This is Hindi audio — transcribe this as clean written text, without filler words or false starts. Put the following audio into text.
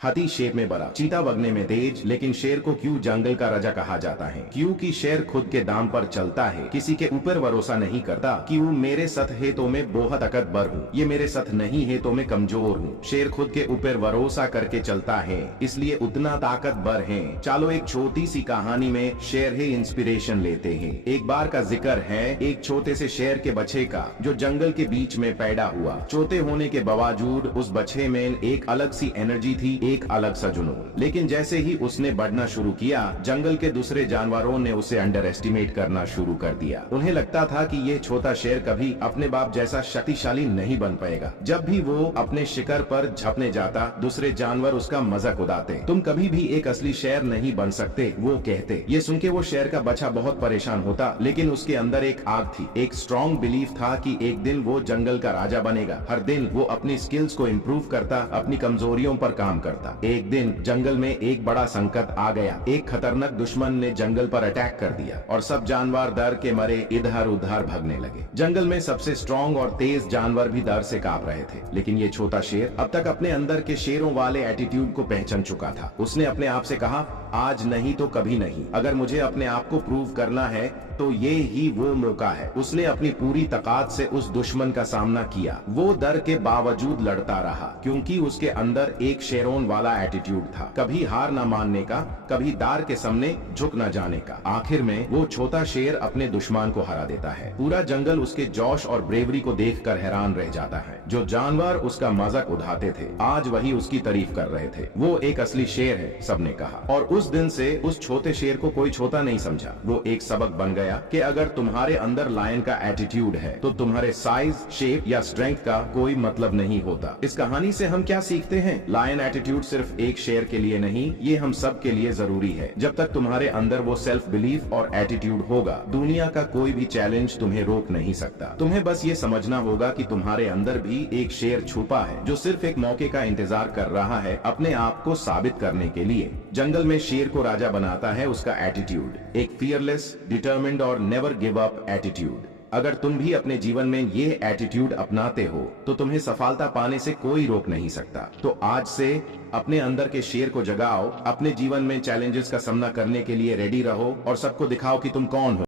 हाथी शेर में बड़ा, चीता बगने में तेज, लेकिन शेर को क्यों जंगल का राजा कहा जाता है? क्योंकि शेर खुद के दाम पर चलता है, किसी के ऊपर भरोसा नहीं करता कि वो मेरे साथ है तो मैं बहुत ताकतवर हूँ, ये मेरे साथ नहीं है तो मैं कमजोर हूँ। शेर खुद के ऊपर भरोसा करके चलता है, इसलिए उतना ताकतवर है। चलो एक छोटी सी कहानी में शेर ही इंस्पिरेशन लेते हैं। एक बार का जिक्र है एक छोटे से शेर के बच्चे का, जो जंगल के बीच में पैदा हुआ। छोटे होने के बावजूद उस बच्चे में एक अलग सी एनर्जी थी, एक अलग सा जुनून। लेकिन जैसे ही उसने बढ़ना शुरू किया, जंगल के दूसरे जानवरों ने उसे अंडर एस्टिमेट करना शुरू कर दिया। उन्हें लगता था कि ये छोटा शेर कभी अपने बाप जैसा शक्तिशाली नहीं बन पाएगा। जब भी वो अपने शिकार पर झपने जाता, दूसरे जानवर उसका मजाक उड़ाते। तुम कभी भी एक असली शेर नहीं बन सकते, वो कहते। ये सुन के वो शेर का बच्चा बहुत परेशान होता, लेकिन उसके अंदर एक आग थी, एक स्ट्रॉन्ग बिलीफ था कि एक दिन वो जंगल का राजा बनेगा। हर दिन वो अपनी स्किल्स को इम्प्रूव करता, अपनी कमजोरियों पर काम करता। एक दिन जंगल में एक बड़ा संकट आ गया। एक खतरनाक दुश्मन ने जंगल पर अटैक कर दिया और सब जानवर डर के मारे इधर उधर भागने लगे। जंगल में सबसे स्ट्रॉन्ग और तेज जानवर भी डर से कांप रहे थे, लेकिन ये छोटा शेर अब तक अपने अंदर के शेरों वाले एटीट्यूड को पहचान चुका था। उसने अपने आप से कहा, आज नहीं तो कभी नहीं। अगर मुझे अपने आप को प्रूव करना है तो ये ही वो मौका है। उसने अपनी पूरी ताकत से उस दुश्मन का सामना किया। वो डर के बावजूद लड़ता रहा, क्योंकि उसके अंदर एक शेरों वाला एटीट्यूड था, कभी हार न मानने का, कभी दार के सामने झुक न जाने का। आखिर में वो छोटा शेर अपने दुश्मन को हरा देता है। पूरा जंगल उसके जोश और ब्रेवरी को देखकर हैरान रह जाता है। जो जानवर उसका मजाक उड़ाते थे, आज वही उसकी तारीफ कर रहे थे। वो एक असली शेर है, सबने कहा। और उस दिन से उस छोटे शेर को कोई छोटा नहीं समझा। वो एक सबक बन गया कि अगर तुम्हारे अंदर लायन का एटीट्यूड है तो तुम्हारे साइज, शेप या स्ट्रेंथ का कोई मतलब नहीं होता। इस कहानी से हम क्या सीखते हैं? लायन एटीट्यूड सिर्फ एक शेर के लिए नहीं, ये हम सब के लिए जरूरी है। जब तक तुम्हारे अंदर वो सेल्फ बिलीफ और एटीट्यूड होगा, दुनिया का कोई भी चैलेंज तुम्हें रोक नहीं सकता। तुम्हें बस ये समझना होगा कि तुम्हारे अंदर भी एक शेर छुपा है, जो सिर्फ एक मौके का इंतजार कर रहा है अपने आप को साबित करने के लिए। जंगल में शेर को राजा बनाता है उसका एटीट्यूड, एक फियरलेस, डिटरमिन्ड और नेवर गिव अप एटीट्यूड। अगर तुम भी अपने जीवन में ये एटीट्यूड अपनाते हो तो तुम्हें सफलता पाने से कोई रोक नहीं सकता। तो आज से अपने अंदर के शेर को जगाओ, अपने जीवन में चैलेंजेस का सामना करने के लिए रेडी रहो और सबको दिखाओ कि तुम कौन हो।